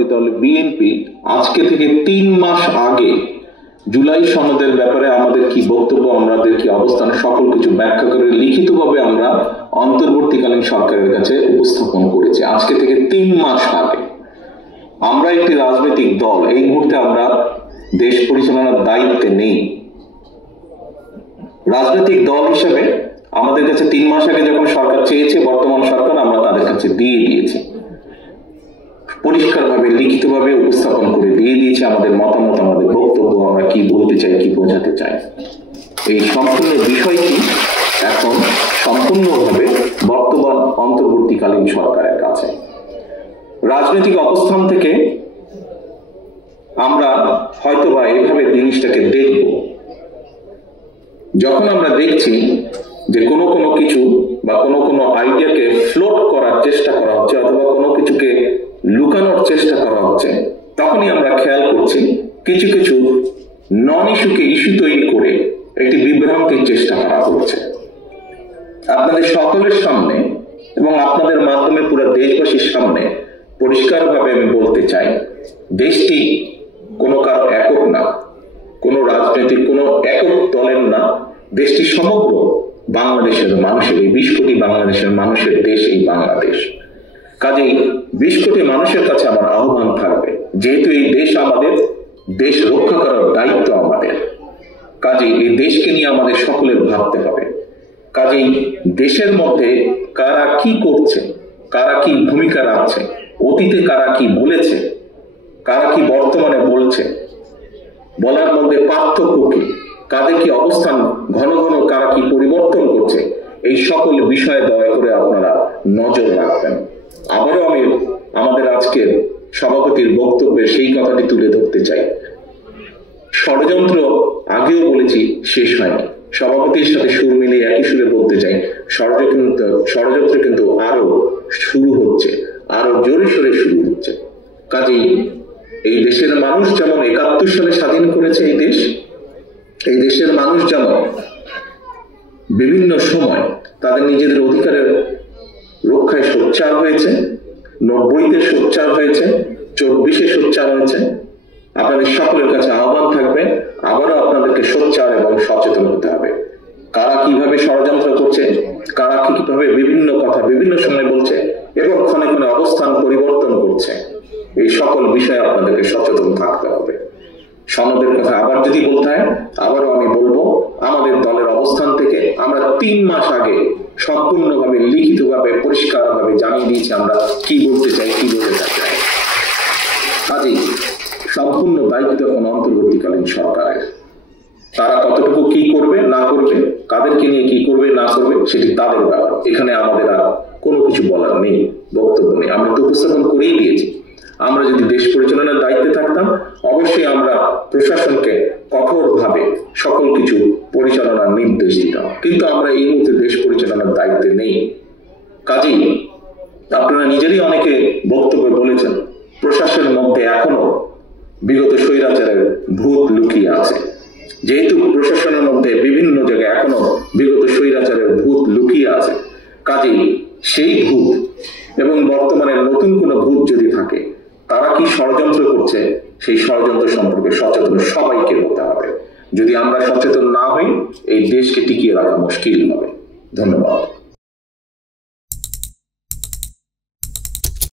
বিরোধী দল বিএনপি আজকে থেকে 3 মাস আগে জুলাই সনদের ব্যাপারে আমাদের কি বক্তব্য, আমাদের কি অবস্থান, সকল কিছু ব্যাখ্যা করে লিখিতভাবে আমরা অন্তর্বর্তীকালীন সরকারের কাছে উপস্থাপন করেছি। আজকে থেকে 3 মাস আগে আমরা একটি রাজনৈতিক দল, এই মুহূর্তে আমরা দেশ পরিচালনার দায়িত্বে নেই। রাজনৈতিক দল হিসেবে আমাদের কাছে 3 মাস আগে যখন সরকার চেয়েছে, বর্তমান সরকার আমরা তাদের কাছে দিয়ে দিয়েছি, পরিষ্কারভাবে লিখিতভাবে উপস্থাপন করে দিয়ে দিয়েছি আমাদের মতামত, আমাদের বক্তব্য, আমরা কি বলতে চাই, কি বোঝাতে চাই। এই সম্পূর্ণ বিষয়টি এখন সম্পূর্ণভাবে বর্তমান অন্তর্বর্তীকালীন সরকারের কাছে। রাজনৈতিক অবস্থান থেকে আমরা হয়তোবা এইভাবে জিনিসটাকে দেখব, যখন আমরা দেখছি যে কোনো কিছু বা কোনো আইডিয়াকে ফ্লোট করার চেষ্টা করা হচ্ছে অথবা কোনো কিছুকে লুকানোর চেষ্টা করা হচ্ছে, তখনই আমরা খেয়াল করছি কিছু কিছু নন ইস্যুকে ইস্যু তৈরি করে একটি বিভ্রান্তির চেষ্টা করা হচ্ছে। আপনাদের সকলের সামনে এবং আপনাদের মাধ্যমে পুরো দেশবাসীর সামনে পরিষ্কারভাবে আমি বলতে চাই, দেশটি কোনো কারো একক না, কোনো রাজনৈতিক কোনো একক দলের না, দেশটি সমগ্র বাংলাদেশের মানুষের, এই 20 কোটি বাংলাদেশের মানুষের দেশ এই বাংলাদেশ। কাজেই 20 কোটি মানুষের কাছে আমার আহ্বান থাকবে, যেহেতু এই দেশ আমাদের, দেশ রক্ষা করার দায়িত্ব আমাদের, কাজেই এই দেশকে নিয়ে আমাদের সকলের ভাবতে হবে। কাজেই দেশের মধ্যে কারা কি করছে, কারা কি ভূমিকা রাখছে, অতীতে কারা কি বলেছে, কারা কি বর্তমানে বলছে, বলার মধ্যে পার্থক্য কি, কাদের কি অবস্থান, ঘন ঘন কারা কি পরিবর্তন করছে, এই সকল বিষয়ে দয়া করে আপনারা নজর রাখবেন। আবারও আমি আমাদের আজকের সভাপতির বক্তব্যে সেই কথাটি তুলে ধরতে চাই। ষড়যন্ত্র আগেও বলেছি, শেষ হয়নি। সভাপতির সাথে সুর মিলিয়ে একই সুরে বলতে চাই, ষড়যন্ত্র কিন্তু আরো শুরু হচ্ছে, আরো জোরে সোরে শুরু হচ্ছে। কাজেই এই দেশের মানুষ যেমন 71 সালে স্বাধীন করেছে এই দেশের মানুষ যেমন বিভিন্ন সময় তাদের নিজেদের অধিকারের রক্ষায় সোচ্চার হয়েছে, 90-তে সোচ্চার হয়েছে, 24-এ সোচ্চার হয়েছে, আপনাদের সকলের কাছে আহ্বান থাকবে আবারও আপনাদেরকে সোচ্চার এবং সচেতন হতে হবে। কারা কিভাবে ষড়যন্ত্র করছে, কারা কিভাবে বিভিন্ন কথা বিভিন্ন সময় বলছে এবং ক্ষণে ক্ষণে অবস্থান পরিবর্তন করছে, এই সকল বিষয়ে আপনাদেরকে সচেতন থাকতে হবে। সনদের কথা আবার যদি বলতে হয়, আবারও আমি বলবো, আমাদের দলের অবস্থান থেকে আমরা 3 মাস আগে সম্পূর্ণভাবে লিখিতভাবে পরিষ্কারভাবে জানিয়ে দিয়েছি আমরা কি বলতে চাই, কি বলতে চাই। কাজেই সম্পূর্ণ দায়িত্ব এখন অন্তর্বর্তীকালীন সরকারের। তারা কতটুকু কি করবে না করবে, কাদেরকে নিয়ে কি করবে না করবে, সেটি তাদের ব্যাপার। এখানে আমাদের আর কোনো কিছু বলার নেই, বক্তব্য নেই, আমরা তো উপস্থাপন করেই দিয়েছি। আমরা যদি দেশ পরিচালনার দায়িত্বে থাকতাম, অবশ্যই আমরা প্রশাসনকে কঠোরভাবে সকল কিছু পরিচালনার নির্দেশ দিতাম, কিন্তু আমরা এই মুহূর্তে দেশ পরিচালনার দায়িত্বে নেই। কাজেই আপনারা নিজেরই অনেকে বক্তব্য বলেছেন, প্রশাসনের মধ্যে এখনো বিগত স্বৈরাচারের ভূত লুকিয়ে আছে। যেহেতু প্রশাসনের মধ্যে বিভিন্ন জায়গায় এখনো বিগত স্বৈরাচারের ভূত লুকিয়ে আছে, কাজেই সেই ভূত এবং বর্তমানে নতুন কোনো ভূত যদি থাকে, তারা কি ষড়যন্ত্র করছে, সেই ষড়যন্ত্র সম্পর্কে সচেতন সবাইকে হতে হবে। যদি আমরা সচেতন না হই, এই দেশকে টিকিয়ে রাখা মুশকিল হবে। ধন্যবাদ।